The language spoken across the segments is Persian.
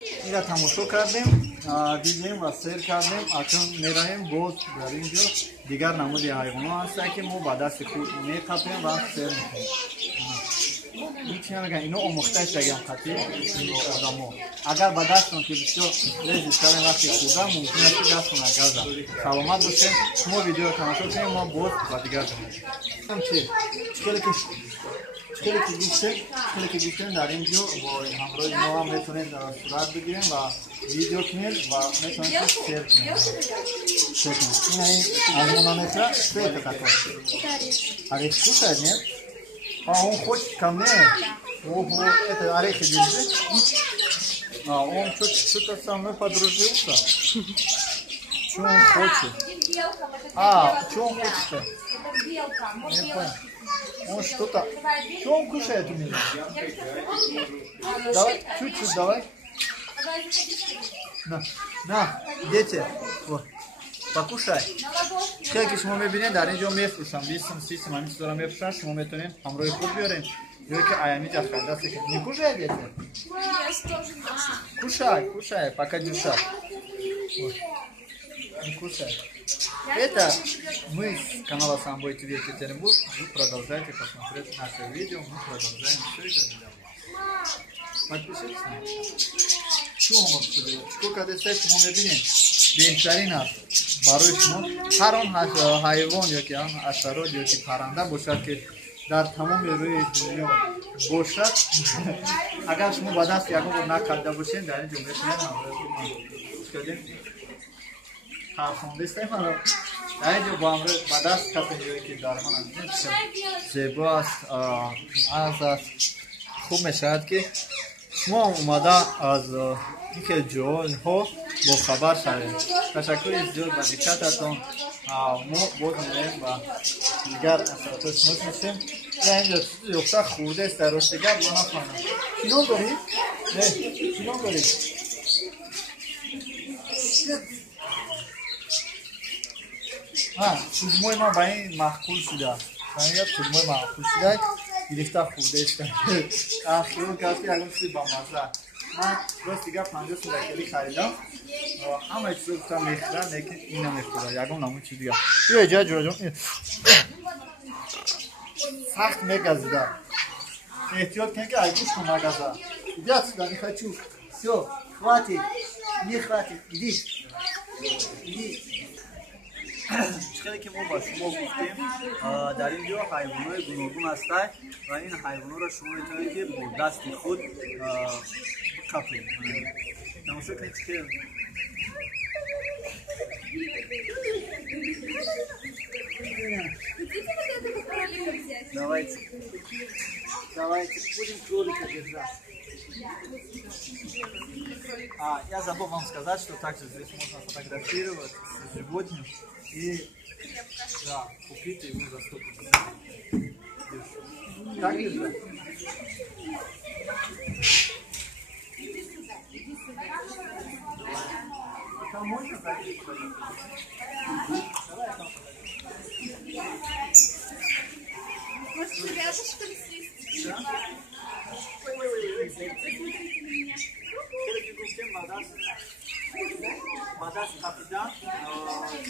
Ира тамошо кардем, дидем ва сер кардем, акнун мераем боз дар ин ҷо дигар намуди ҳайвонҳо ҳастанд ки мо ба дасти худ меқапем ва сер мекунем. Ҳеҷ намегӯям, ино омӯхта иштагиам қатӣ одамо. Агар ба дастон ки бисёр лези кардем вақти хӯрдан мумкин аст ки дастон агардад. Саломат бошем. Шумо видеоро тамошо кунем, мо боз ба дигар خیلی که گفتیم در اینجا با همراه ما هم میتونید صورت بگیریم و ویدیو کنید و میتونید شیر کنید. این المونومتر سه کتاکار. آره خوب کردیم. اون خوش کمه. Это орехи держит. Он что-то самое подружился. Что он хочет? Что он хочет? Не понял. Он что-то... Что он кушает у меня? Давай, чуть-чуть давай. На, дети. Вот. Покушай. Сколько шумо мебинед, дар инҷо мефрӯшам. 20-30 ҳамин чизора мефрӯшам. Шумо метонед ҳамроҳи худ биёред. Ё ки аямиҷа хардаст. Не кушай, дети? Кушай, пока дюша. Не кушай. Это мы с канала Самбой ТВ Екатеринбург. Вы продолжаете посмотреть наше видео. Мы продолжаем все это для вас. Подпишитесь на это. Что он может делать? Сколько десять мы бедим? Бенчарин нас. Барышно. Харон хайвон, яки он ашарот, яки паранда бошад ки дар тамоми рӯи дунё бошад. Агар шумо ба даст ягон бор накарда бошед, дар ин ҷо мешинед намояд. Хархондестаи маро дар ин ҷо бо ҳамроҳ ба даст капем ҷое ки дар ман зебо аст, аз аст. хуб мешавад ки шумо омада аз ин хел ҷойҳо бохабар шавед. Ташаккури зиёд ба диққататон. мо боз мераем ба дигар асоатои шумо мешавем. ин ҷо чизи ёфта хурдест дар рости гап мо нафаҳмам. кино дорӣ? Кино дорӣ? Судмои ман ба ин маҳкул шудааст. Судмои маҳкул шудааст. гирифта хурдест. хиёл кард ки ягон чизи бамазза. ман рости гап 50 сум кали харидам. ҳамаи чизо гуфтам мехӯрад, лекин ин намехӯрад. ягон намуд чиз дигар. биё иҷа ҷураҷон. сахт мегазида. эҳтиёт кунед ки айгӯшто нагаза. иди отсюда, не хочу. Всё, хватит. Не хватит. Иди. Хеле ки мо ба шумо гуфтем, дар ин ҷо ҳайвонҳои гуногун ҳастанд ва ин ҳайвонҳоро шумо метавонед ки бо дасти худ бикапед. тамошо кунед ки Давайте будем кролика держать. Я забыл вам сказать, что также здесь можно фотографировать с животным и купить его за 150. Так держать? Там можно зайти? Может, рядом что ли съесть? Да? бадаст капидан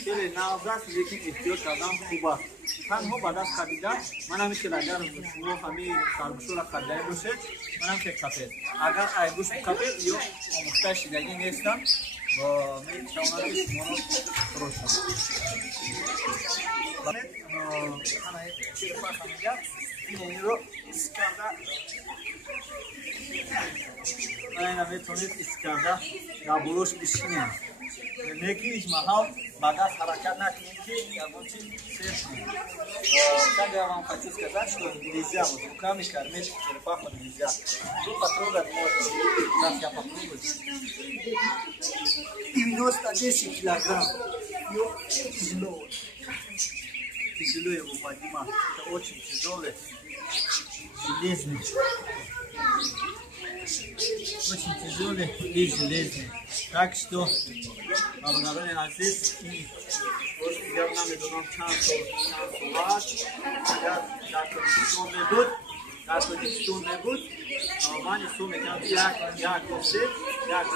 хеле навзаст, лекин эҳтиёт кардан хуб аст. танҳо ба даст капидан манам ки агар шумо ҳамин саргӯшоро хардаи бошед, манам ки капед. агар айгӯш капед ё омӯхтаи шидагӣ нестам, метавонад ки шуморо фурӯшад. инро искарда айна метавонед искарда дар болош бишинед. лекин ҳеҷ маҳал ба даст ҳаракат накунед ки ягон чиз сер шунед. Так я вам хочу сказать, что нельзя вот руками кормить черепаху нельзя. Тут потрогать можно. Сейчас я попробую. 90-10 килограмм. Тяжело его поднимать. Это очень тяжелый. Железный. Очень тяжелый и железный. Так что, благодаря Азиз, я нам донам шанс, من ایسو میکنم یک دو سه 4 5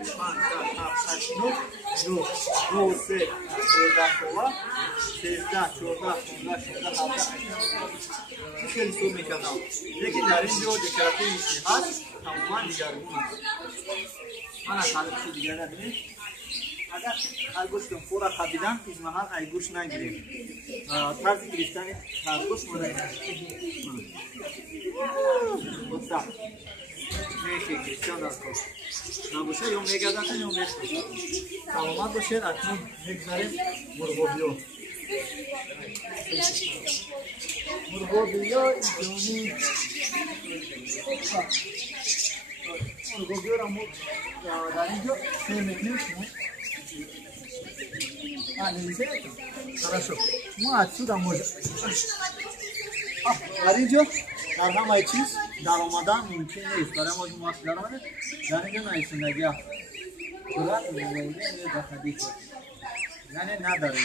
6 7 8 9 9 3 14 13 14 15 16 17 خیلی ایسو میکنم لیکن در این جو دکراتیو میشه هست تماما دیگرگون است من از حالتی دیگر را بینید اگر خرگوشتون پورا خبیدن از محل ایگوش نگیریم طرز گرفتن خرگوش مونه بسا میشه گرفتن از کن نباشه یا میگذن یا میشه سلامت باشید اکنون میگذاریم مرغوبیو مرغوبیو ایجونی مرغوبیو را ما در اینجا سیر میکنیم نمیشه хорошо мы отсюда можем در اینجا در همه چیز در آمدن ممکن نیست برای ما ماست در آمده در اینجا نایستندگی درست میمونه دخلی کنید یعنی نداره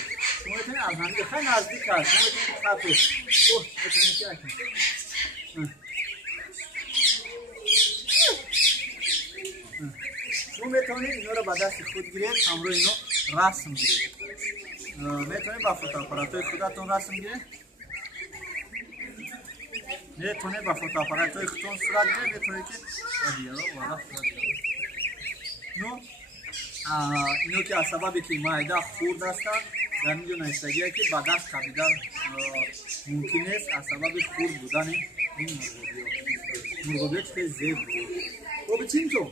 شما میتونید از همینجا خیلی نزدیک هست شما میتونید خطش میتونید که اکنید شما میتونید اینا رو به دست خود گیرید همراه اینا رسم گیرید میتونید با فوتوآپارات‌های خودتون رسم گیرید میتونید با فوتوآپارات‌های خودتون صورت گیرید میتونید که دیگران والا صورت گیرید اینو که از سببی که معده خورد هستند در اینجا نایستگیه که به دست کبیدن ممکن است از سبب خورد بودن این مرغوبیو که زیب بود و بچین تو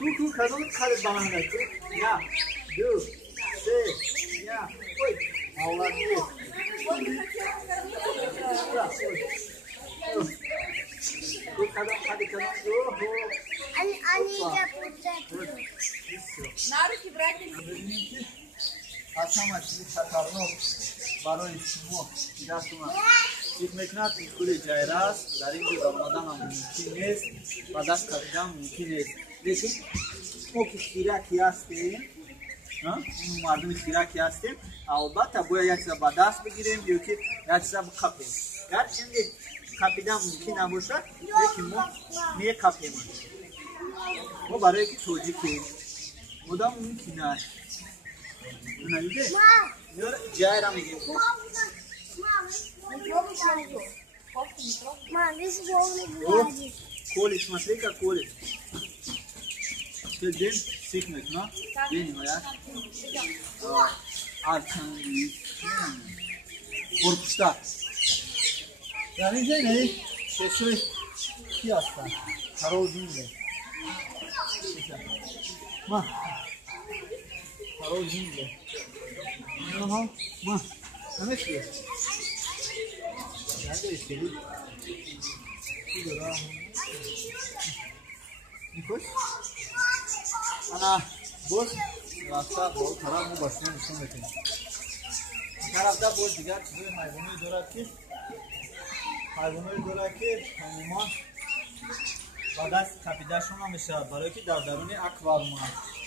کو کدوم خرید بانده تو یا دو سه یا اولادی کو کدوم خرید کدوم دو Naruki braki. Açam açılı Tatarnok برای شما دست اومد یک مکنات کلی جایراست در این جز آمدن هم ممکن نیست و دست کردن ممکن نیست لیکن ما که خیرکی هستیم مردم خیرکی هستیم البته باید یک چیز با دست بگیریم یا که یک چیز بکپیم گرچنده کپیدن ممکن نباشد لیکن ما میکپیم ما برای که توجیه کنیم مدام ممکن است نمیده جای را میگیم کولیش مسئله کولیش که دیم سیک میکنه بینیم باید آرچنگی برکشتر در اینجا نه چشوی کی هستن تراوزینده ما تراوزینده ما همه چیه nerede istedi Nikoş ana boş rasta bu taraf mı başına nişan metin tarafta boş diğer çizgi hayvanı دارد که تماما بعد از کپیدهشون هم میشه برای که در درون اکواریم هست